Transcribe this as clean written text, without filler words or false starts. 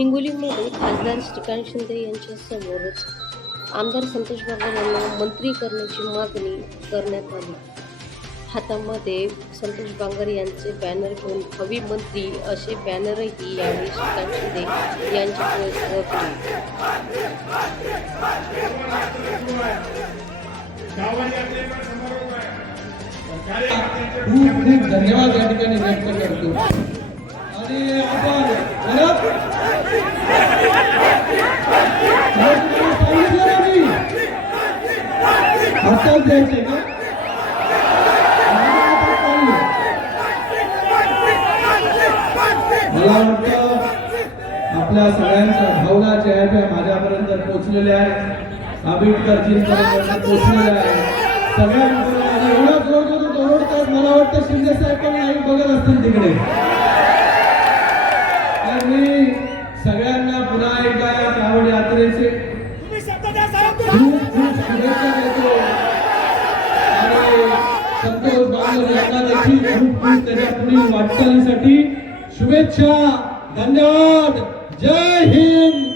हिंगोलीमध्ये खासदार श्रीकांत शिंदे यांच्या समोरच आमदार संतोष बाबर यांना मंत्री करण्याची मागणी करण्यात आली। हातामध्ये संतोष बांगर यांचे बॅनर घेऊन हवी मंत्री असे बॅनरही यावेळी श्रीकांत शिंदे यांच्यापुढे झळकले। खूप धन्यवाद या ठिकाणी व्यक्त करतो। आणि आपण हातात द्यायचे का? मला वाटतं आपल्या सगळ्यांच्या भावना ज्या आहेत माझ्यापर्यंत पोहोचलेल्या आहेत, आंबेडकरजींपर्यंत पोहोचलेल्या आहेत। सगळ्यांकडून एवढा जोर ओरडतात, मला वाटतं शिंदे साहेब पण लाईव्ह बघत असतील तिकडे। तर मी सगळ्यांना पुन्हा एकदा या कावड यात्रेचे खूप खूप शुभेच्छा देतो आणि संतोष बांगर यांना देखील खूप खूप त्याच्या पुढील वाटचालीसाठी शुभेच्छा। धन्यवाद। जय हिंद।